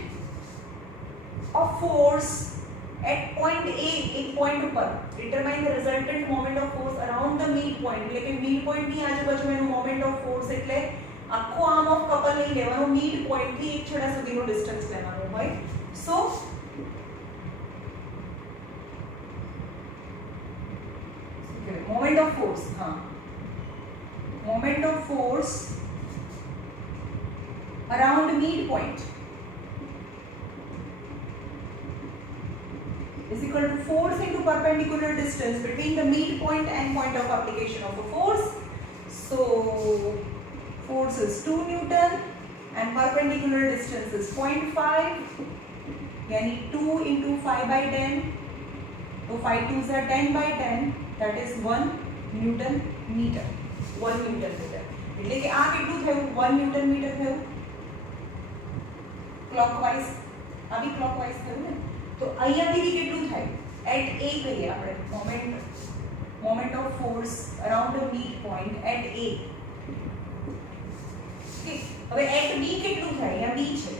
of force at point A, एक point ઉપર. Determine the resultant moment of force around the midpoint. એટલે કે midpoint ની આજુબાજુ એનું moment of force એટલે આખો આર્મ ઓફ કપલ નહીં લેવાનો, midpoint થી એક છેડા સુધીનો ડિસ્ટન્સ લેવાનો હોય. સો moment of force, હા, moment of force around midpoint is equal to force into perpendicular distance between the midpoint and point of application of a force. So force is 2 Newton and perpendicular distance is 0.5, yani 2 into 5 by 10. So 5 2s are 10 by 10, that is 1 Newton meter. 1 Newton meter. એટલે કે આ કેટલું થયું? 1 Newton meter થયું. ક્લોકવાઇઝ આ બી ક્લોકવાઇઝ થયું ને, તો અહીંયાથી બી કેટલું થાય? એટ A કહીએ આપણે, moment of force around the mid point eight A. ઠીક, હવે એટ B કેટલું થાય? અહીંયા B છે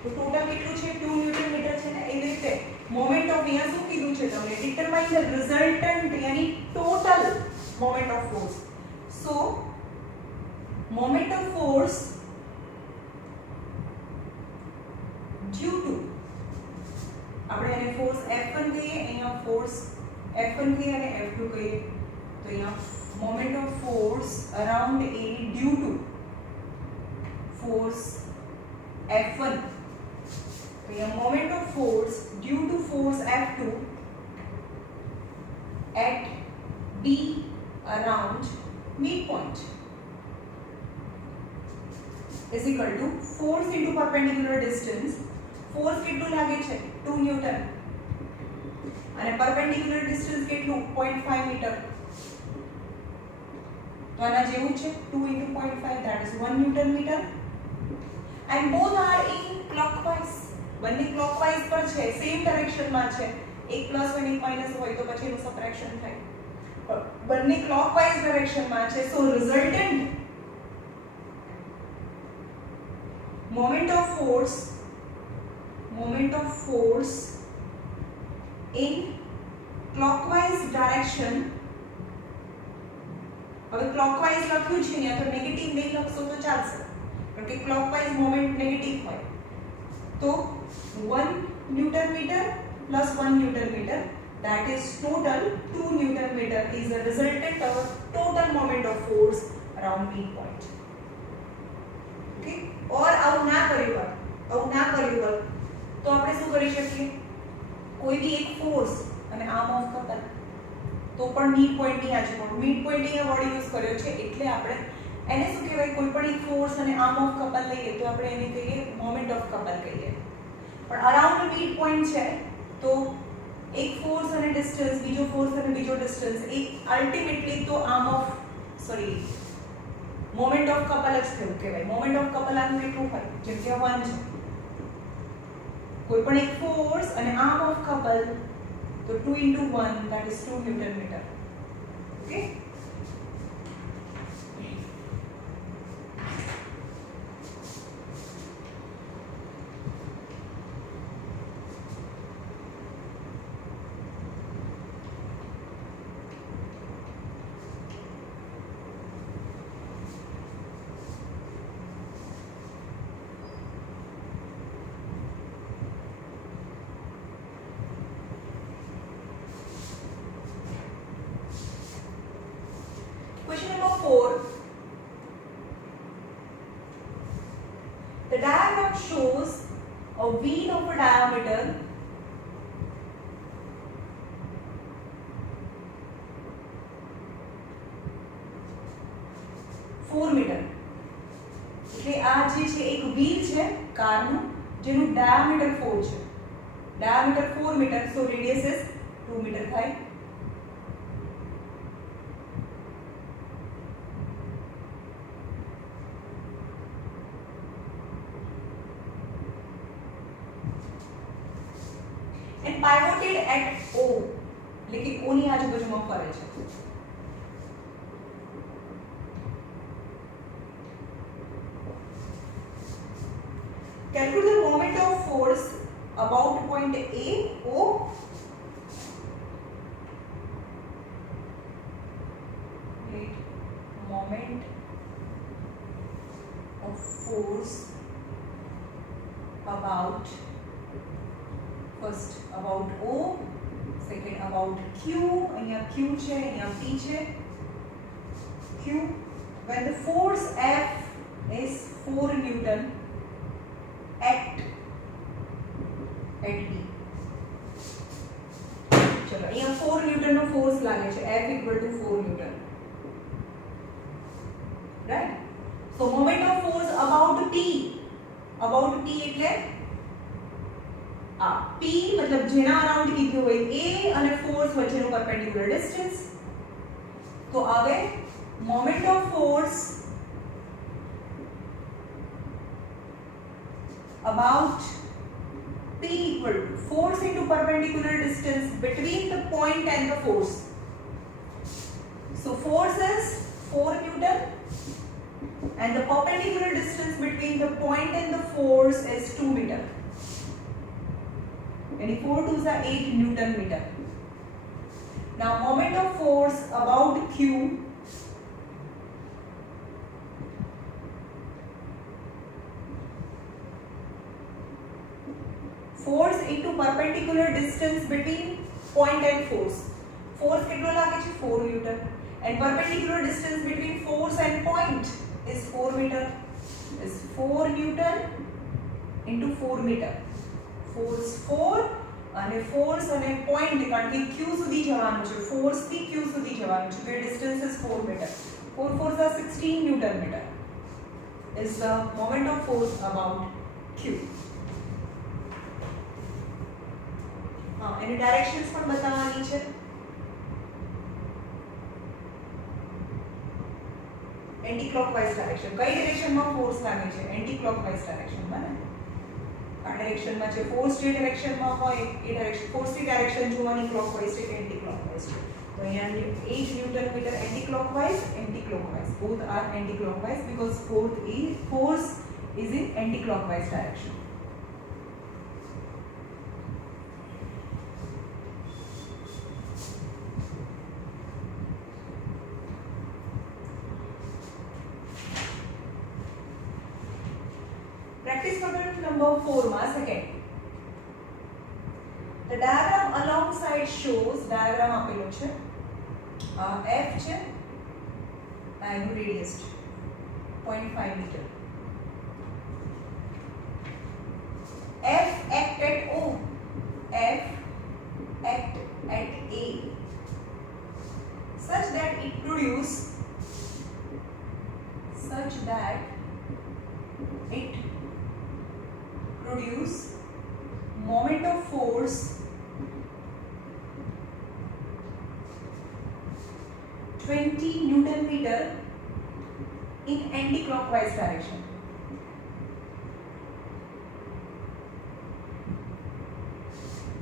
તો ટોટલ કેટલું છે? 2 ન્યૂટન મીટર છે ને. એવી રીતે મોમેન્ટ ઓફ અહીંયા શું કીધું છે તમને? ડિટરમાઇન ધ રિઝલ્ટન્ટ यानी total moment of force. So moment of force due to, આપણે એને ફોર્સ F1 કહીએ, અહીંયા ફોર્સ F1 કહીએ અને F2 કહીએ. તો અહીંયા moment of force around A due to force F1. તો અહીંયા moment of force due to force F2 at B around midpoint is equal to force into perpendicular distance. Force કેટલું લાગે છે? 2 ન્યૂટન અને પરપેન્ડિક્યુલર ડિસ્ટન્સ કેટલું? 0.5 મીટર. તો આના જેવું છે 2 into 0.5, that is 1 newton metre. and both are in clockwise. બંને ક્લોકવાઇઝ પર છે, સેમ ડાયરેક્શન માં છે. એક પ્લસ હોય એક માઈનસ હોય તો પછી એનું સબટ્રેક્શન થાય. બંને ક્લોકવાઇઝ ડાયરેક્શન માં છે. So resultant moment of force in clockwise direction. હવે ક્લોકવાઇઝ લખ્યું છે ને, તો નેગેટિવ નહીં લખશો તો ચાલશે, કારણ કે ક્લોકવાઇઝ મોમેન્ટ નેગેટિવ હોય. તો 1 newton metre plus 1 Newton meter, that is total 2 Newton meter is the resultant of total moment of force around midpoint. Okay or આવું ના કર્યું હોય તો આપણે શું કરી શકીએ કોઈ બી એક ફોર્સ અને આર્મ ઓફ કપલ તો પણ મિડ પોઈન્ટની આજુબાજુ મિડ પોઈન્ટ અહીંયા વર્ડ યુઝ કર્યો છે એટલે આપણે એને શું કહેવાય કોઈ પણ એક ફોર્સ અને આર્મ ઓફ કપલ લઈએ તો આપણે એને કહીએ મોમેન્ટ ઓફ કપલ કહીએ પણ અરાઉન્ડ મિડ પોઈન્ટ છે તો એક ફોર્સ અને ડિસ્ટન્સ બીજો ફોર્સ અને બીજો ડિસ્ટન્સ એ અલ્ટિમેટલી તો મોમેન્ટ ઓફ કપલ જ થયું કહેવાય મોમેન્ટ ઓફ કપલ આનું કેટલું હોય જેમ કે 1 છે કોઈ પણ એક ફોર્સ અને આર્મ ઓફ કપલ તો 2 into 1 that is 2 Newton meter okay Question number 4. The diagram shows a wheel of a diameter four meter. એટલે આ જે છે એક wheel છે કારનું જેનું diameter 4 છે. Diameter 4 meter, so radius is 2 meter થાય. And pivoted at O એટલે કે O ની આજુબાજુમાં ફરે છે Calculate the moment of force about point A O moment of force about first about O, second about Q, અહીંયા Q છે અહીંયા P છે Q when the force F is 4 Newton at B ચલો અહીંયા 4 Newton નો ફોર્સ લાગે છે F equal to 4 Newton right so moment of force about T એટલે P मतलब જેના અરાઉન્ડ કીધું હોય A અને ફોર્સ વચ્ચેનું પરપેન્ડિક્યુલર ડિસ્ટન્સ તો હવે moment of force about P equal to force into perpendicular distance between the point and the force so force is 4 Newton and the perpendicular distance between the point and the force is 2 meter and 4 2s are 8 Newton meter. Now moment of force about Q force into perpendicular distance between point and force. Force કેટલો લાગે છે 4 Newton and perpendicular distance between force and point is 4 meter is 4 Newton into 4 meter. Force 4 અને force અને point કારણ કે Q સુધી જવાનું છે force થી Q સુધી જવાનું છે the distance is 4 meter 4 4s are 16 Newton meter is the moment of force about Q એની ડાયરેક્શન્સ પણ બતાવવાની છે એન્ટી ક્લોકવાઇઝ ડાયરેક્શન કઈ ડિરેક્શનમાં ફોર્સ લાગે છે એન્ટી ક્લોકવાઇઝ ડાયરેક્શનમાં ને આ ડાયરેક્શનમાં છે ફોર્સ જે ડાયરેક્શનમાં હોય એ ડાયરેક્શન ફોર્સની ડાયરેક્શન જોવાની ક્લોકવાઇઝ છે કે એન્ટી ક્લોકવાઇઝ છે તો અહીંયા 8 newton metre anti clockwise both are anti clockwise because force is in anti clockwise direction. Practice problem number 4 માં second. The diagram alongside shows diagram આપેલો છે f છે and radius 0.5 meter. such that it produce moment of force 20 Newton meter in anti-clockwise direction.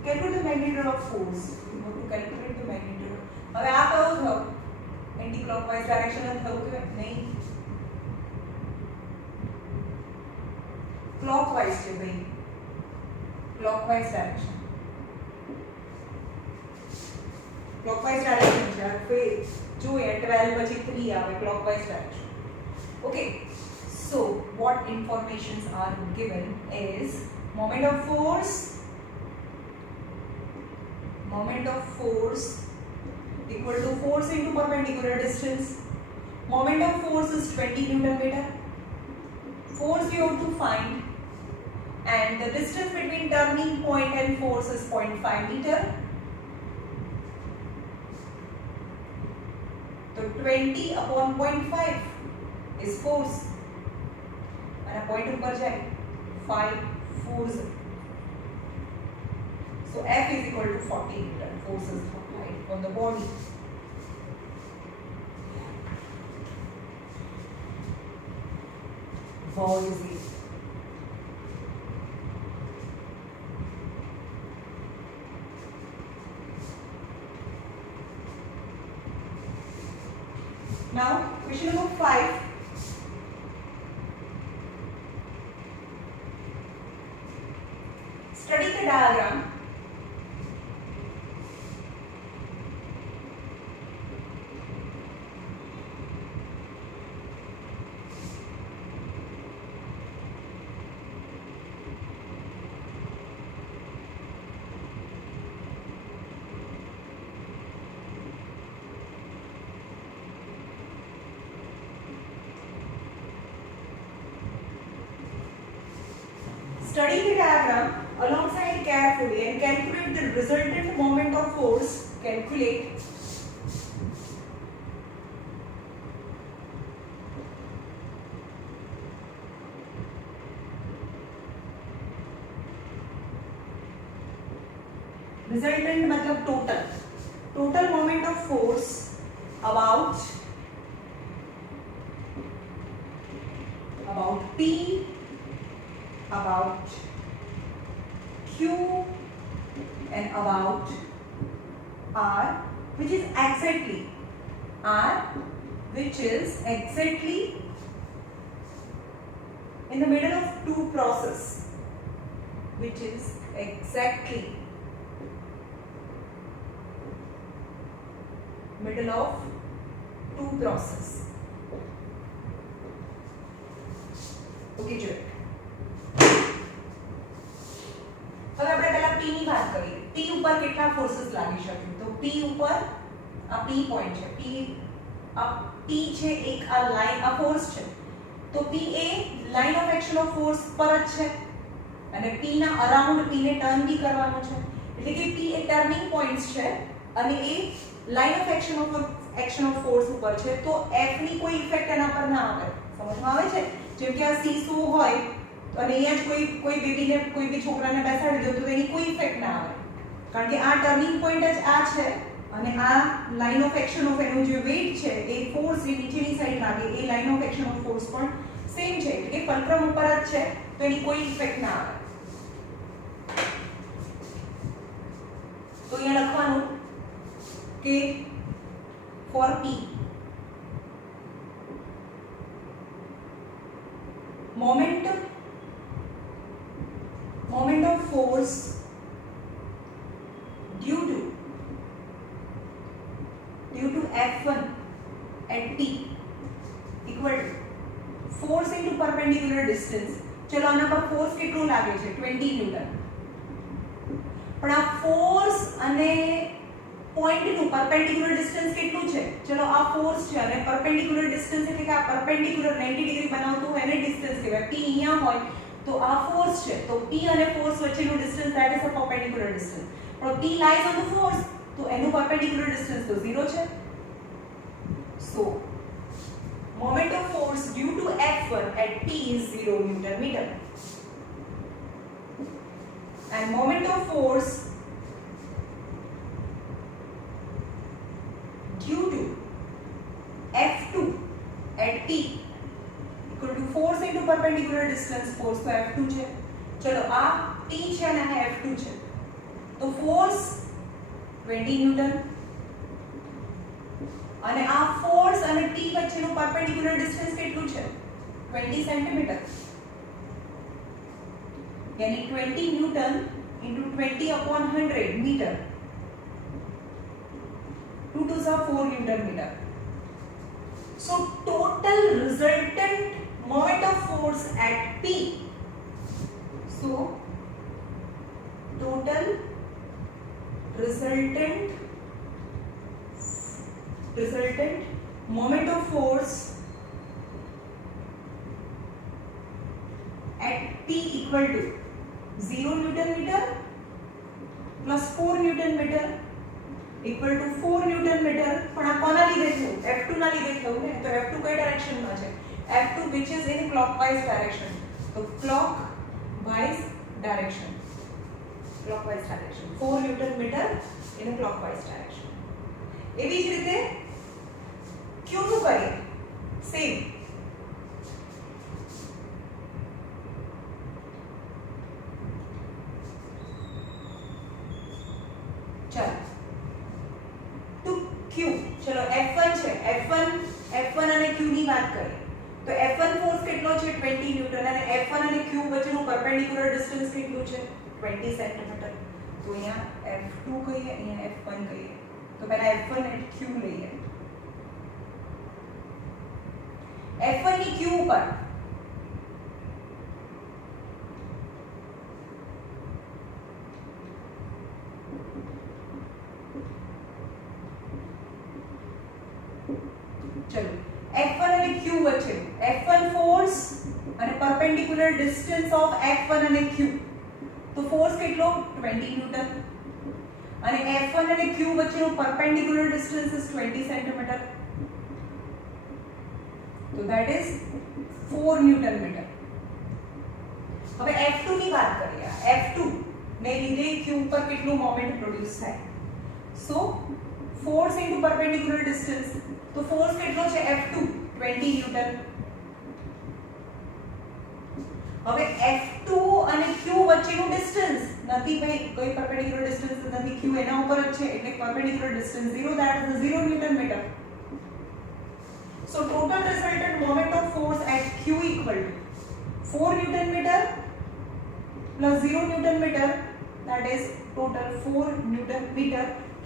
Calculate the magnitude of force. You have to calculate the magnitude. હવે આ કયો થયો? Anti-clockwise direction થયું કે નહીં? Clockwise છે ભાઈ. Clockwise direction. Clockwise direction છે. હવે જોઈએ 12 પછી 3 આવે clockwise direction. Okay. So what informations are given is moment of force equal to force into perpendicular distance. Moment of force is 20 Newton meter. Force you have to find, and the distance between turning point and force is 0.5 meter. So 20 upon 0.5 is force, and a point ऊपर जाए 5 force. So F is equal to 40 Newton. Force is applied on the body. Ball is it. Now, question number 5. Study the diagram. Study the diagram alongside carefully and calculate the resultant moment of force. Calculate resultant मतलब total moment of force about P, about Q, and about R, which is exactly in the middle of two process, which is exactly middle of two process. Okay, चलो હવે આપણે પહેલા P ની વાત કરીએ. P ઉપર કેટલા ફોર્सेस લાગી શકે? તો P ઉપર આ P પોઈન્ટ છે. P છે એક આ લાઈન આ ફોર્સ છે. તો P એ line of action of force પર જ છે અને P ના અરાઉન્ડ P ને ટર્ન બી કરવાનું છે. એટલે કે P એ ટર્નિંગ પોઈન્ટ્સ છે અને એ line of action of force ઉપર છે. તો F ની કોઈ ઇફેક્ટ એના પર ના આવે. સમજમાં આવે છે? જેમ કે આ સીસુ હોય અને અહીંયા જ કોઈ બેબીને કોઈ બી છોકરાને બેસાડી દો તો એની કોઈ ઇફેક્ટ ના આવે, કારણ કે આ ટર્નિંગ પોઈન્ટ જ આ છે અને આ લાઈન ઓફ એક્શન ઓફ એનું જે વેઇટ છે એ ફોર્સ જે નીચેની સાઈડ લાગે એ line of action of force પણ સેમ છે, એટલે કે ફલક્રમ ઉપર જ છે તો એની કોઈ ઇફેક્ટ ના આવે. તો અહીંયા લખવાનું કે four P moment of force due to F1 at P equal to force into perpendicular distance. चलो આના પર ફોર્સ કેટલું લાગે છે 20 ન્યૂટન, પણ આ ફોર્સ અને પોઈન્ટ નું પરપેન્ડિક્યુલર ડિસ્ટન્સ કેટલું છે? ચલો આ ફોર્સ છે અને પરપેન્ડિક્યુલર ડિસ્ટન્સ એટલે કે આ પરપેન્ડિક્યુલર 90 ડિગ્રી બનાવતું હોય એને ડિસ્ટન્સ કહેવાય. P અહીંયા હોય તો આ ફોર્સ છે, તો P અને ફોર્સ વચ્ચેનું distance that is a perpendicular distance. પણ P lies on the force તો એનું પરપેન્ડિક્યુલર ડિસ્ટન્સ તો 0 છે. So moment of force due to F1 at P is 0 Newton meter. And moment of force due to F2 at T equal to force into perpendicular distance, force तो F2 છે. चलो आ T છે અને આ F2 છે. તો force 20 ન્યૂટન અને આ force અને T વચ્ચેનું perpendicular distance કેટલું છે? 20 સેન્ટીમીટર. यानी 20 न्यूटन into 20/100 meter. 2 to the 4 Newton meter. So total resultant moment of force at P. So total resultant moment of force at P equal to 0 Newton meter plus 4 Newton meter equal to 4 Newton meter. પણ આ કોના લીધે થયું? F2 ના લીધે થયું ને. તો F2 કઈ ડાયરેક્શનમાં છે? F2 which is in clockwise direction. તો clockwise direction. 4 Newton meter in a clockwise direction. એવી જ રીતે Q નું કરીએ. સેમ. चलो टू Q. चलो F1 છે. F1 અને Q ની વાત કરીએ. તો F1 ફોર્સ કેટલો છે? 20 ન્યૂટન અને F1 અને Q વચ્ચેનું પરપેન્ડિક્યુલર ડિસ્ટન્સ કેટલું છે? 20 સેન્ટીમીટર. તો અહીંયા F2 કહીએ, અહીંયા F1 કહીએ. તો પહેલા F1 અને Q લઈએ. F1 ની Q ઉપર चलो F1 અને Q વચ્ચે F1 ફોર્સ અને પરપેન્ડિક્યુલર ડિસ્ટન્સ ઓફ F1 અને Q. તો ફોર્સ કેટલો? 20 ન્યૂટન અને F1 અને Q વચ્ચેનું પરપેન્ડિક્યુલર ડિસ્ટન્સ ઇઝ 20 સેન્ટીમીટર. તો ધેટ ઇઝ 4 ન્યૂટન મીટર. હવે F2 ની વાત કરીએ. F2 ને લીધે Q પર કેટલું મોમેન્ટ પ્રોડ્યુસ થાય? સો force into perpendicular distance. तो force કેટલો છે? F2 20 ન્યૂટન. હવે F2 અને Q વચ્ચેનું ડિસ્ટન્સ નથી ભાઈ, કોઈ perpendicular distance નથી. Q એના ઉપર જ છે એટલે perpendicular distance 0, that is 0 Newton meter. So total resultant moment of force at Q equal to 4 Newton meter plus 0 Newton meter, that is total 4 Newton meter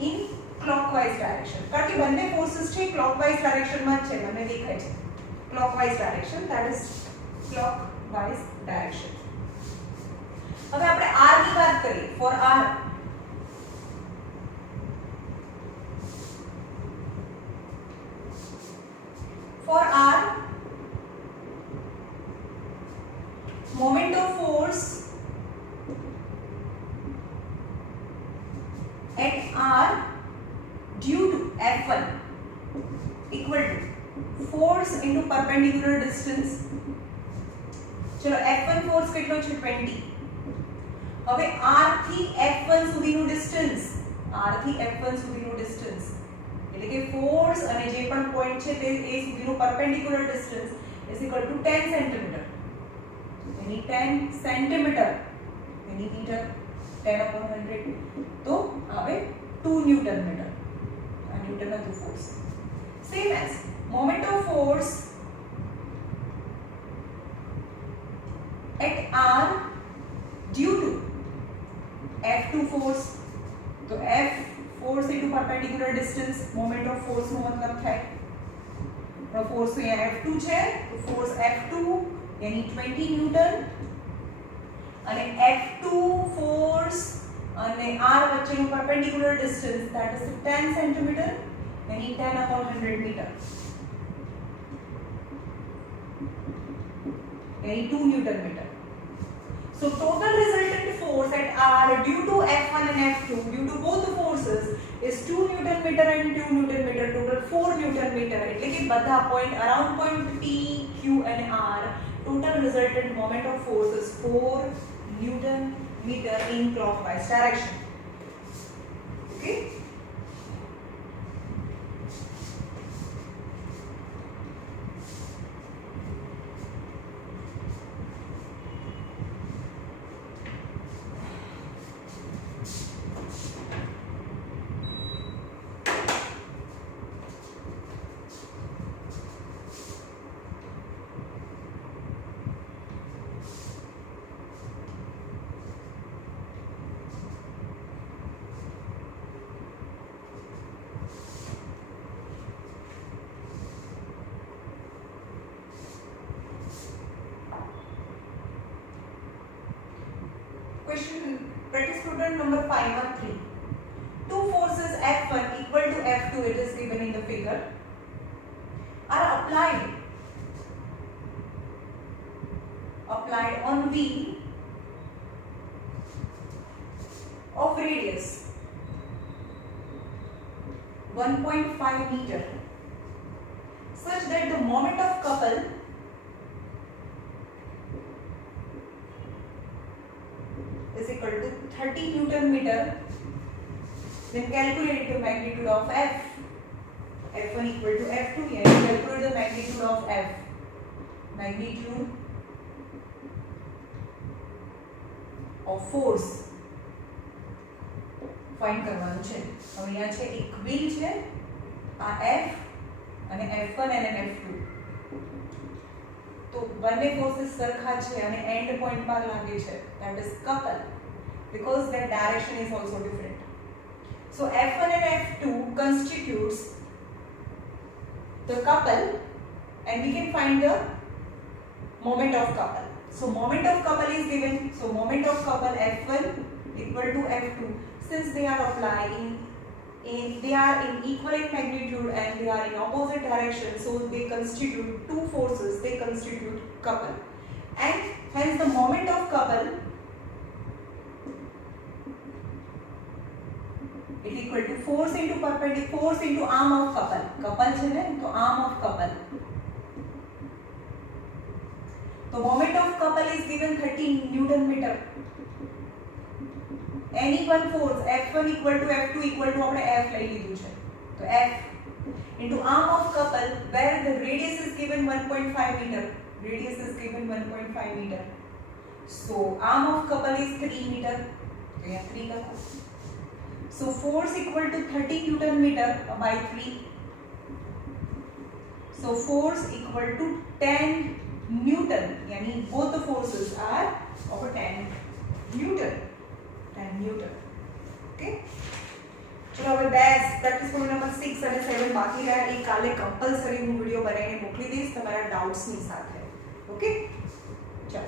in clockwise direction. કારણ કે બંને ફોર્सेस છે clockwise direction માં છે, મને દેખાય છે clockwise direction, that is clockwise direction. હવે આપણે r ની વાત કરીએ. for r moment of force at r due to F1 equal to force into perpendicular distance. चलो F1 force કેટલો છે? 20. હવે R થી F1 સુધીનું ડિસ્ટન્સ, R થી F1 સુધીનું ડિસ્ટન્સ એટલે કે ફોર્સ અને જે પણ પોઈન્ટ છે તે એ સુધીનું perpendicular distance is equal to 10 centimeter. यानी 10 centimeter यानी मीटर 10/100. तो આવે 2 newton metre. Newton of the force. Same as moment of force at R due to F2 force. तो F force into perpendicular distance moment of force નો મતલબ થાય. તો force તો અહીંયા F2 છે, તો force F2 यानी 20 ન્યૂટન અને F2 force અને r વચ્ચેનું perpendicular distance, that is 10 centimeter यानी 10/100 meter यानी 2 Newton meter. So total resultant force at r due to F1 and F2 due to both the forces is 2 Newton meter and 2 Newton meter, total 4 Newton meter. એટલે કે બધા point around point P, Q and R, total resultant moment of force is 4 Newton meter in clockwise direction. Okay. Question practice problem number 513. Two forces F1 equal to F2, it is given in the figure, are applied on wheel of radius 1.5 meter such that the moment of couple is equal to 30 Newton meter. Then calculate the magnitude of F. F1 equal to F2. Here calculate the magnitude of F. Magnitude of force find કરવાનું છે. હવે અહીંયા છે એક વ્હીલ છે, આ F અને F1 અને F2. તો બંને ફોર્सेस સરખા છે અને એન્ડ પોઈન્ટ પર લાગે છે, that is couple, because their direction is also different. So F1 and F2 constitutes the couple and we can find the moment of couple. So moment of couple is given. So moment of couple F1 equal to F2. Since they are they are in equivalent magnitude and they are in opposite direction, so they constitute two forces, they constitute couple, and hence the moment of couple is equal to force into perpendicular, force into arm of couple. Couple છે ને, તો arm of couple. So moment of couple is given 30 Newton meter. Any one force F1 equal to F2 equal to આપણે F લઈ લીધું છે, તો F into arm of couple where the radius is given 1.5 meter. Radius is given 1.5 meter. So arm of couple is 3 meter. So यहाँ 3 लगा. So force equal to 30 Newton meter by 3. So force equal to 10 Newton. यानी both the forces are of 10 Newton. 10 Newton. Okay. ચલો હવે practice problem number 6 અને 7 બાકી રહ્યા, એ કાલે કમ્પલસરી હું વિડિયો બનાવીને મોકલી દઈશ તમારા ડાઉટ્સની સાથે. ઓકે, ચલો.